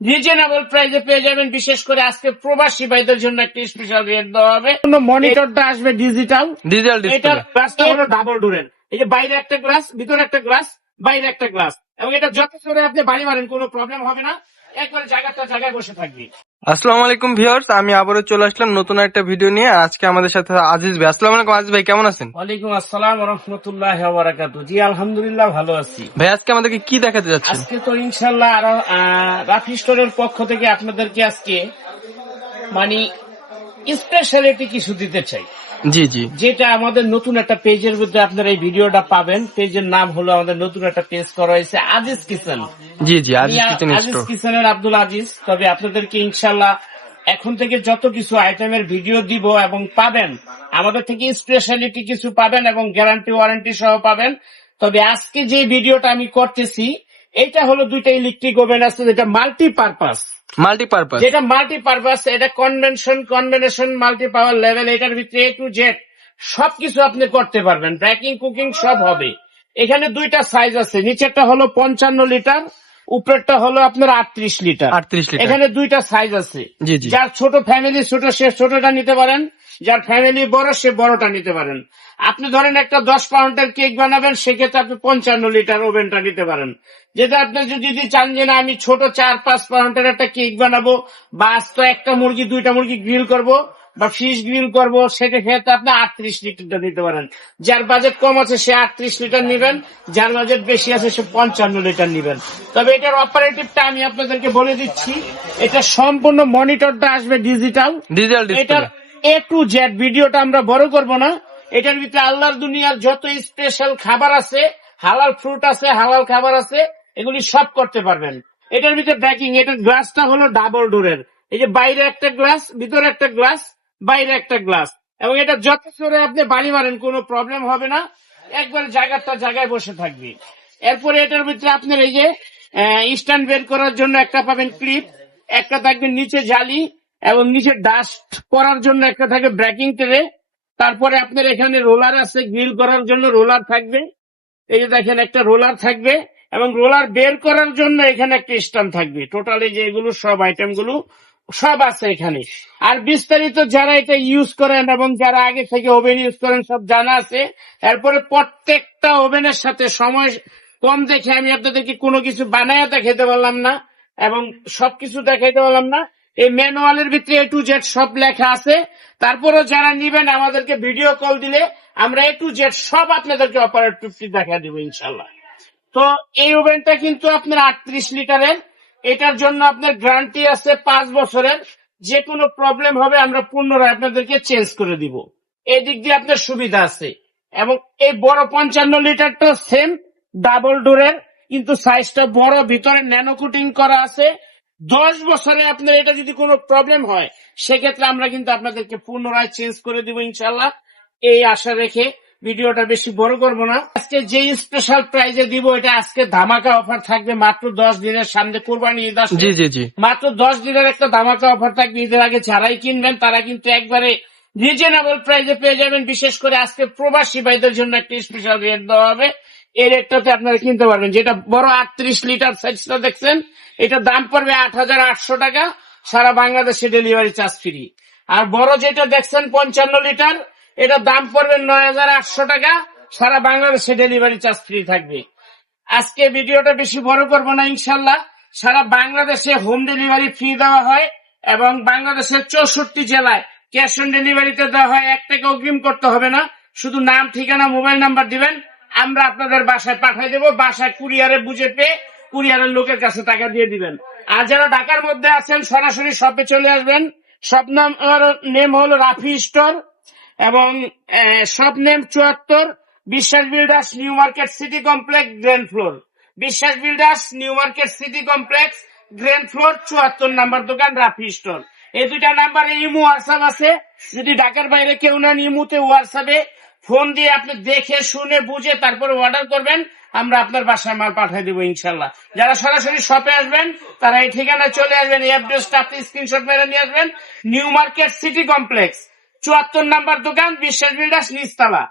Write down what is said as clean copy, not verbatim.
Reasonable প্রাইসে পেয়ে যাবেন। বিশেষ করে আজকে প্রবাসী ভাইদের জন্য একটা স্পেশাল রেট দেওয়া হবে। মনিটরটা আসবে ডিজিটাল, এটা গ্লাসটা হলো ডাবল ডোরের। এই যে বাইরে একটা গ্লাস, ভিতরে একটা গ্লাস, বাইরে একটা গ্লাস, এবং এটা যত করে আপনি বাড়ি মারেন কোনো প্রবলেম হবে না, একবারে জায়গায় বসে থাকবে। আসসালামু আলাইকুম ভিউয়ার্স, আমি আবারও চলে আসলাম নতুন একটা ভিডিও নিয়ে। আজকে আমাদের সাথে আজিজ ভাই। আসসালামু আলাইকুম আজিজ ভাই, কেমন আছেন? ওয়ালাইকুম আসসালাম ওয়া রাহমাতুল্লাহি ওয়া বারাকাতুহু। জি আলহামদুলিল্লাহ ভালো আছি ভাই আজকে আমাদেরকে কি দেখাতে যাচ্ছেন? আজকে তো ইনশাআল্লাহ রাফি স্টোরের পক্ষ থেকে আপনাদেরকে আজকে মানে স্পেশালিটি কিছু দিতে চাই। জি জি, যেটা আমাদের নতুন একটা পেজের মধ্যে আপনারা এই ভিডিওটা পাবেন। পেজের নাম হলো, আমাদের নতুন একটা পেজ করা হয়েছে আজিজ কিচেন। জি জি, আজিজ কিচেন আজিজ স্টোর। কিচেনের আব্দুল আজিজ। তবে আপনাদেরকে ইনশাআল্লাহ এখন থেকে যত কিছু আইটেমের ভিডিও দিব এবং পাবেন, আমাদের থেকে স্পেশালিটি কিছু পাবেন এবং গ্যারান্টি ওয়ারেন্টি সহ পাবেন। তবে আজকে যে ভিডিওটা আমি করতেছি, এটা হলো দুইটা ইলেকট্রিক ওভেন আছে, যেটা মাল্টিপারপাস। যেটা মাল্টিপারপাস, এটা কনভেনশন মাল্টি পাওয়ার লেভেল। এটার ভিতরে A to Z সবকিছু আপনি করতে পারবেন, বেকিং কুকিং সব হবে। এখানে দুইটা সাইজ আছে, নিচেরটা হলো 55 লিটার, উপরেরটা হলো আপনার 38 লিটার। এখানে দুইটা সাইজ আছে। যার ছোট ফ্যামিলি ছোট, সে ছোটটা নিতে পারেন, যার ফ্যামিলি বড় সে বড়টা নিতে পারেন। আপনি ধরেন একটা 10 পাউন্ডের কেক বানাবেন, সেক্ষেত্রে আপনি 55 লিটার ওভেনটা নিতে পারেন। যেটা আপনি যদি চান যে না আমি ছোট 4-5 পাউন্ডের একটা কেক বানাবো, বা আজ তো একটা মুরগি 2টা মুরগি গ্রিল করব বা ফিশ গ্রিল করব, সেটা ক্ষেত্রে আপনি 38 লিটারটা নিতে পারেন। যার বাজেট কম আছে সে 38 লিটার নিবেন, যার বাজেট বেশি আছে সে 55 লিটার নিবেন। তবে এটার অপারেটিভটা আমি আপনাদেরকে বলে দিচ্ছি, এটা সম্পূর্ণ মনিটরটা আসবে ডিজিটাল। এটার A to Z ভিডিওটা আমরা বড় করব না। এটার ভিতরে আল্লাহর দুনিয়ার যত স্পেশাল খাবার আছে, হালাল ফ্রুট আছে, হালাল খাবার আছে, এগুলি সব করতে পারবেন। এটার ভিতরে ব্যাকিং, এটার গ্লাসটা হলো ডাবল ডোরের। এই যে বাইরে একটা গ্লাস, ভিতরে একটা গ্লাস, বাইরে একটা গ্লাস, এবং এটা যত করে আপনি বাড়ি মারেন কোনো প্রবলেম হবে না, একবারে জায়গায় বসে থাকবে। এরপরে এটার ভিতরে আপনার এই যে স্ট্যান্ড বের করার জন্য একটা পাবেন ক্লিপ, একটা থাকবে নিচে জালি, এবং নিচে ডাস্ট করার জন্য একটা থাকবে ব্রেকিং ট্রে। তারপরে আপনার এখানে রোলার আছে, গ্রিল করার জন্য রোলার থাকবে। এই যে দেখেন একটা রোলার থাকবে, এবং রোলার বের করার জন্য এখানে একটা স্ট্যান্ড থাকবে। টোটালি যে এগুলো সব আইটেম গুলো সব আছে এখানে। আর বিস্তারিত যারা এটা ইউজ করেন এবং যারা আগে থেকে ওভেন ইউজ করেন সব জানা আছে। এরপরে প্রত্যেকটা ওভেনের সাথে সময় কম দেখে আমি আপনাদেরকে কোনো কিছু বানায় দেখাতে পারলাম না এবং সবকিছু দেখাইতে পারলাম না। এই ম্যানুয়ালের ভিতরে A to Z সব লেখা আছে। তারপরে যারা নিবেন আমাদেরকে ভিডিও কল দিলে আমরা A to Z সব আপনাদেরকে অপারেটিভলি দেখা দিব ইনশাল্লাহ। তো এই ওভেনটা কিন্তু আপনার 38 লিটারের। এটার জন্য আপনার গ্যারান্টি আছে 5 বছরের। যে কোনো প্রবলেম হবে আমরা পুনরায় আপনাদেরকে চেঞ্জ করে দিব। এই দিক দিয়ে আপনার সুবিধা আছে। এবং এই বড় 55 লিটারটা সেম ডাবল ডোরের, কিন্তু সাইজটা বড়, ভিতরে ন্যানো কোটিং করা আছে। 10 বছরে আপনার এটা যদি কোনো প্রবলেম হয়, সেক্ষেত্রে আমরা কিন্তু আপনাদেরকে পুনরায় চেঞ্জ করে দিব ইনশাল্লাহ। এই আশা রেখে ভিডিওটা বেশি বড় করব না। আজকে যে স্পেশাল প্রাইজে দিব, এটা আজকে ধামাকা অফার থাকবে। মাত্র 10 দিনের, সামনে কোরবানি ঈদ আসছে, মাত্র 10 দিনের একটা ধামাকা অফার থাকবে। ঈদের আগে যারাই কিনবেন তারা কিন্তু একবারে রিজনেবল প্রাইজে পেয়ে যাবেন। বিশেষ করে আজকে প্রবাসী ভাইদের জন্য একটা স্পেশাল রেট দেওয়া হবে। এই রেটটাতে আপনারা কিনতে পারবেন। যেটা বড় 38 লিটার সাইজটা দেখছেন, এটা দাম পড়বে 8,800 টাকা, সারা বাংলাদেশে ডেলিভারি চার্জ ফ্রি। আর বড় যেটা দেখছেন 55 লিটার, এটা দাম পড়বে 9,800 টাকা, সারা বাংলাদেশে ডেলিভারি চার্জ ফ্রি থাকবে। আজকে ভিডিওটা বেশি বড় করবো না ইনশাল্লাহ। সারা বাংলাদেশে হোম ডেলিভারি ফ্রি দেওয়া হয় এবং বাংলাদেশের 64 জেলায় ক্যাশ অন ডেলিভারিতে দেওয়া হয়। 1 টাকা অগ্রিম করতে হবে না, শুধু নাম, ঠিকানা, মোবাইল নাম্বার দিবেন, আমরা আপনাদের বাসায় পাঠিয়ে দেবো। বাসায় কুরিয়ারে বুঝে পেয়ে কুরিয়ারের লোকের কাছে টাকা দিয়ে দিবেন। আর যারা ঢাকার মধ্যে আছেন সরাসরি শপে চলে আসবেন। শপ নেম হলো রাফি স্টোর, এবং shop name 74 Biswas builders, new market city complex, grand floor. Biswas builders, new market city complex, grand floor, 74 number দোকান, রাফি স্টোর। এই দুইটা নাম্বারে ইমো হোয়াটসঅ্যাপ আছে। যদি ঢাকার বাইরে কেউ নেন, ইমোতে হোয়াটসঅ্যাপে ফোন দিয়ে আপনি দেখে শুনে বুঝে তারপরে অর্ডার করবেন, আমরা আপনার বাসায় মাল পাঠিয়ে দেবো ইনশাল্লাহ। যারা সরাসরি শপে আসবেন তারা এই ঠিকানায় চলে আসবেন। এই অ্যাড্রেসটা আপনি স্ক্রিনশট মেরে নিয়ে আসবেন। New market city complex, 74 number দোকান, বিশ্বাস বিল্ডার্স, নিচতলা।